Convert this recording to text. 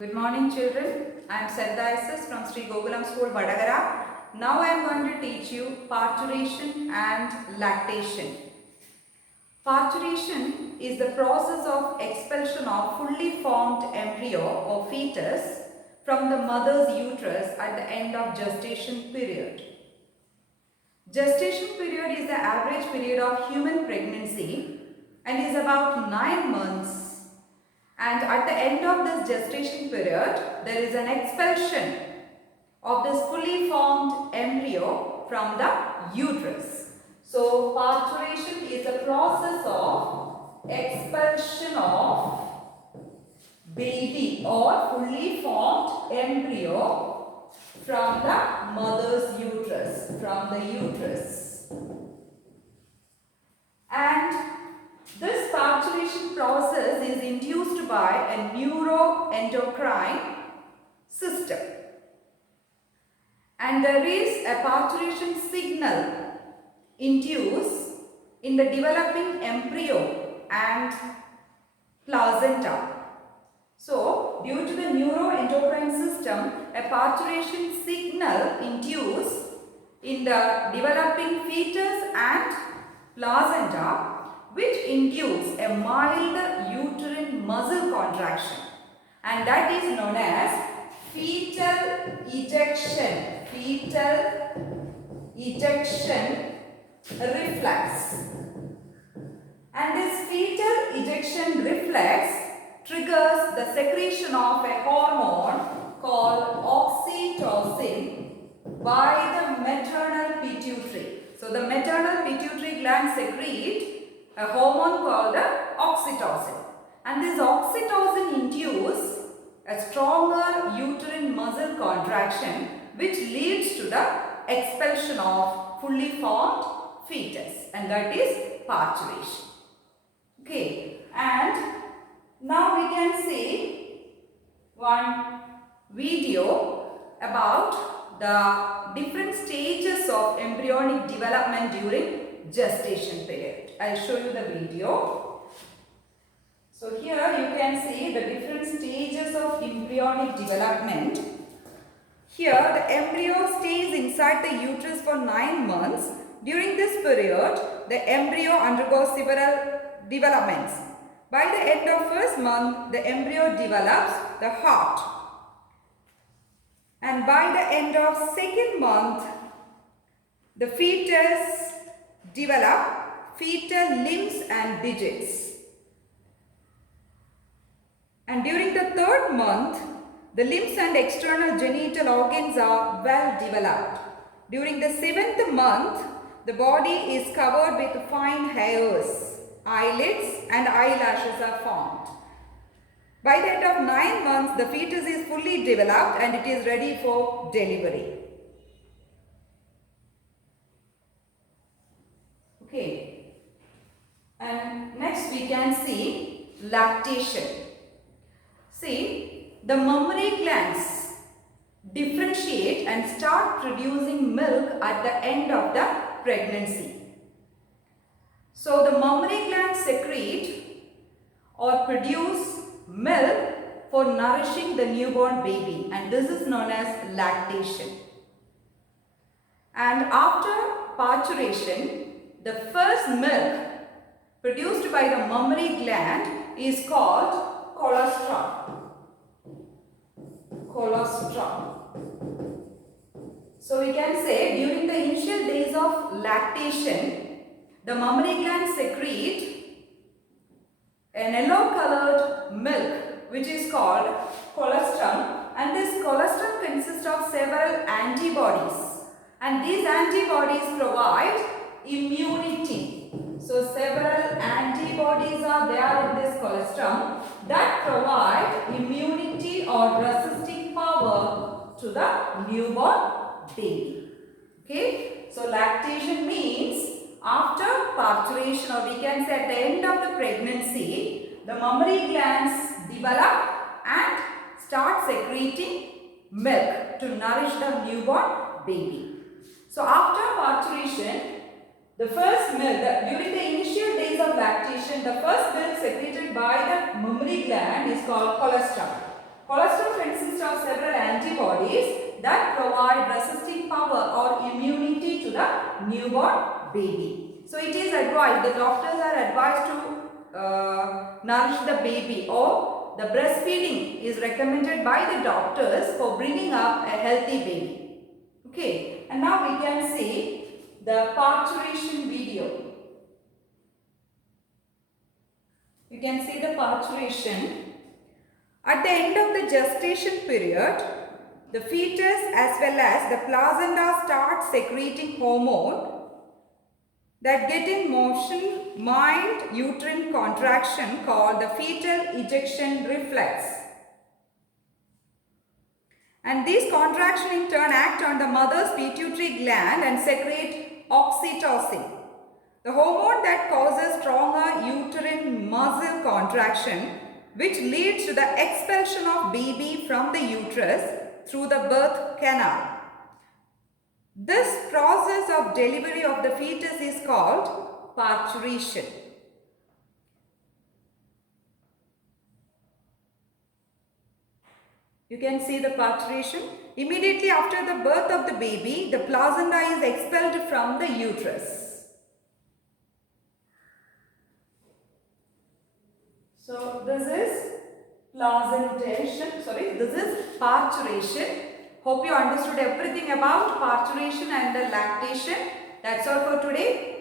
Good morning children. I am Saritha from Sree Gokulam School, Vadakara. Now I am going to teach you parturition and lactation. Parturition is the process of expulsion of fully formed embryo or fetus from the mother's uterus at the end of gestation period. Gestation period is the average period of human pregnancy and is about 9 months. And at the end of this gestation period, there is an expulsion of this fully formed embryo from the uterus. So, parturition is the process of expulsion of baby or fully formed embryo from the mother's uterus, And this parturition process is induced by a neuroendocrine system, and there is a parturition signal induced in the developing embryo and placenta. So, due to the neuroendocrine system, a parturition signal induced in the developing fetus and placenta, which induces a mild uterine muscle contraction, and that is known as fetal ejection reflex. And this fetal ejection reflex triggers the secretion of a hormone called oxytocin by the maternal pituitary. So the maternal pituitary gland secretes a hormone called oxytocin, and this oxytocin induces a stronger uterine muscle contraction, which leads to the expulsion of fully formed fetus, and that is parturition. Okay, and now we can see one video about the different stages of embryonic development during gestation period. I'll show you the video. So here you can see the different stages of embryonic development. Here the embryo stays inside the uterus for 9 months. During this period, the embryo undergoes several developments. By the end of first month, the embryo develops the heart. And by the end of second month, the fetus develop fetal limbs and digits. And during the third month, the limbs and external genital organs are well developed. During the 7th month, the body is covered with fine hairs, eyelids and eyelashes are formed. By the end of 9 months, the fetus is fully developed and it is ready for delivery. Okay. And next we can see lactation. See, the mammary glands differentiate and start producing milk at the end of the pregnancy. So the mammary glands secrete or produce milk for nourishing the newborn baby, and this is known as lactation. And after parturition, the first milk produced by the mammary gland is called colostrum. So we can say during the initial days of lactation, the mammary gland secrete an yellow colored milk which is called colostrum, and this colostrum consists of several antibodies, and these antibodies provide immunity. So several antibodies are there in this colostrum that provide immunity or resisting power to the newborn baby. Okay, so lactation means after parturition, or we can say at the end of the pregnancy, the mammary glands develop and start secreting milk to nourish the newborn baby. So after parturition, the first milk, during the initial days of lactation, the first milk secreted by the mammary gland is called colostrum. Cholesterol consists of several antibodies that provide resisting power or immunity to the newborn baby. So it is advised, the doctors are advised to nourish the baby, or the breastfeeding is recommended by the doctors for bringing up a healthy baby. Okay, and now we can see the parturition video. You can see the parturition. At the end of the gestation period, the fetus as well as the placenta start secreting hormone that get in motion mild uterine contraction called the fetal ejection reflex. And these contractions in turn act on the mother's pituitary gland and secrete oxytocin, the hormone that causes stronger uterine muscle contraction, which leads to the expulsion of baby from the uterus through the birth canal. This process of delivery of the fetus is called parturition. You can see the parturition. Immediately after the birth of the baby, the placenta is expelled from the uterus. So this is this is parturition. Hope you understood everything about parturition and the lactation. That's all for today.